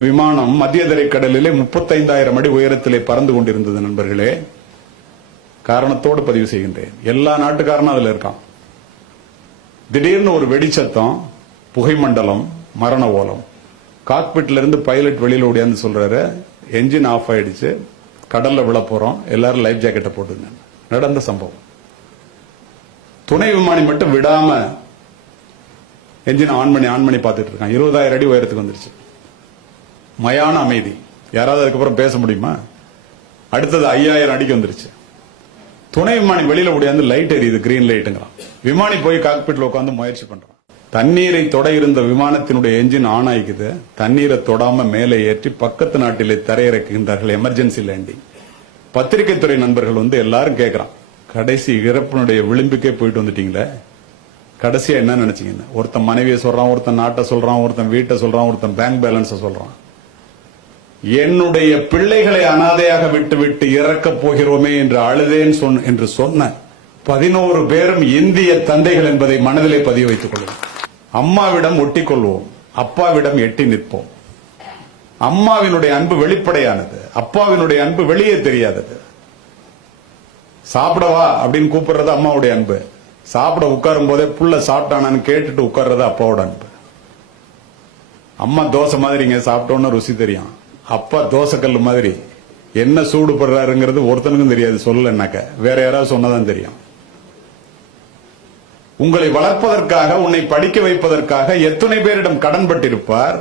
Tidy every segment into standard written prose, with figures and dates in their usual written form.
விமானம் மத்திய தரைக்கடலிலே 35,000 அடி உயரத்திலே பறந்து கொண்டிருந்தது நண்பர்களே. காரணத்தோடு பதிவு செய்கின்றேன். எல்லா நாட்டுக்காரனும் அதுல இருக்கான். திடீர்னு ஒரு வெடிச்சத்தம், புகை மண்டலம், மரண ஓலம். காக்பிட்ல இருந்து பைலட் வெளியில ஓடியாந்து சொல்றாரு, என்ஜின் ஆஃப் ஆயிடுச்சு, கடல்ல விழ போறோம், எல்லாரும் லைஃப் ஜாக்கெட்டை போட்டுங்க. நடந்த சம்பவம். துணை விமானி மட்டும் விடாம என்ஜின் ஆன் பண்ணி பார்த்துட்டு இருக்கான். 20,000 அடி உயரத்துக்கு வந்துருச்சு. மயான அமைதி. யாராவது அதுக்கப்புறம் பேச முடியுமா? அடுத்தது 5,000 அடிக்கு வந்துருச்சு. துணை விமானி வெளியில ஓடியாந்து லைட் எரியுது, கிரீன் லைட்டுங்கிறான். விமானி போய் காக்பிட்ல உட்காந்து முயற்சி பண்றான். தண்ணீரை தொட இருந்த விமானத்தினுடைய என்ஜின் ஆன் ஆகிக்குது. தண்ணீரை தொடாம மேலே ஏற்றி பக்கத்து நாட்டிலே தரையிறக்குகின்றார்கள். Emergency landing. பத்திரிகை துறை நண்பர்கள் வந்து எல்லாரும் கேட்கறான், கடைசி இறப்பினுடைய விளிம்புக்கே போயிட்டு வந்துட்டீங்களே, கடைசியா என்ன நினைச்சீங்க? ஒருத்தன் மனைவியை சொல்றான், ஒருத்தன் நாட்டை சொல்றான், ஒருத்தன் வீட்டை சொல்றான், ஒருத்தன் பேங்க் பேலன்ஸை சொல்றான். என்னுடைய பிள்ளைகளை அனாதையாக விட்டு இறக்க போகிறோமே என்று அழுதேன் என்று சொன்ன 11 பேரும் இந்திய தந்தைகள் என்பதை மனதிலே பதிவு வைத்துக் கொள்வோம். அம்மாவிடம் ஒட்டிக் கொள்வோம், அப்பாவிடம் எட்டி நிற்போம். அம்மாவினுடைய அன்பு வெளிப்படையானது, அப்பாவினுடைய அன்பு வெளியே தெரியாதது. சாப்பிடவா அப்படின்னு கூப்பிடுறது அம்மாவுடைய அன்பு. சாப்பிட உட்காரும் போதே புள்ள சாப்பிட்டானு கேட்டுட்டு உட்கார்றது அப்பாவோட அன்பு. அம்மா தோசை மாதிரிங்க, சாப்பிட்டோன்னு ருசி தெரியும். அப்பா தோசைக்கல் மாதிரி என்ன சூடுபடுறாருங்கிறது ஒருத்தனுக்கும் தெரியாது. சொல்லலன்னாக்க வேற யாராவது சொன்னதான் தெரியும். உங்களை வளர்ப்பதற்காக, உன்னை படிக்க வைப்பதற்காக எத்தனை பேரிடம் கடன் பட்டிருப்பார்.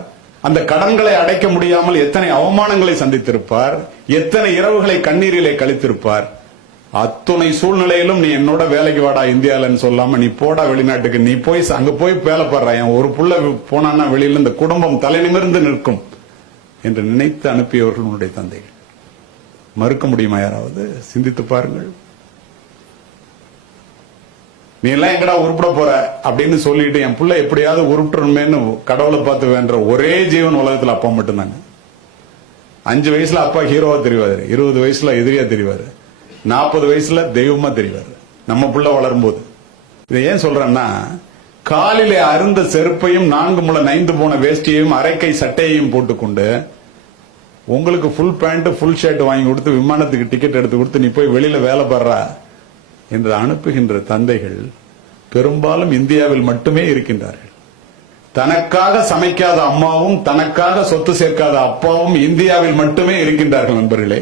அந்த கடன்களை அடைக்க முடியாமல் எத்தனை அவமானங்களை சந்தித்திருப்பார். எத்தனை இரவுகளை கண்ணீரிலே கழித்திருப்பார். அத்துணை சூழ்நிலையிலும் நீ என்னோட வேலைக்கு வாடா இந்தியாலன்னு சொல்லாம நீ போடா வெளிநாட்டுக்கு, நீ போய் அங்க போய் வேலை பாடுற, ஒரு புள்ள போனான்னா வெளியில இந்த குடும்பம் தலை நிமிர்ந்து நிற்கும் என்று நினைத்து அனுப்பியவர்கள் உன்னுடைய தந்தைகள். மறுக்க முடியுமா? யாராவது சிந்தித்து பாருங்கள். நீ எல்லாம் எங்கடா உருப்பிட போற அப்படின்னு சொல்லிட்டு என் புள்ள எப்படியாவது உருப்பிடணுமேன்னு கடவுளை பார்த்து வேண்ட ஒரே ஜீவன் உலகத்துல அப்பா மட்டும்தாங்க. 5 வயசுல அப்பா ஹீரோவா தெரிவாரு, 20 வயசுல எதிரியா தெரிவாரு, 40 வயசுல தெய்வமா தெரிவாரு. நம்ம புள்ள வளரும்போது இதை ஏன் சொல்றேன்னா, காலிலே அருந்த செருப்பையும் 4 முழ நைந்து போன வேஷ்டியையும் அரைக்கை சட்டையையும் போட்டுக்கொண்டு உங்களுக்கு ஃபுல் பேண்ட் ஃபுல் ஷர்ட் வாங்கி கொடுத்து விமானத்துக்கு டிக்கெட் எடுத்து கொடுத்து நீ போய் வெளியில வேலை பாடுறா என்று அனுப்புகின்ற தந்தைகள் பெரும்பாலும் இந்தியாவில் மட்டுமே இருக்கின்றார்கள். தனக்காக சமைக்காத அம்மாவும் தனக்காக சொத்து சேர்க்காத அப்பாவும் இந்தியாவில் மட்டுமே இருக்கின்றார்கள் நண்பர்களே.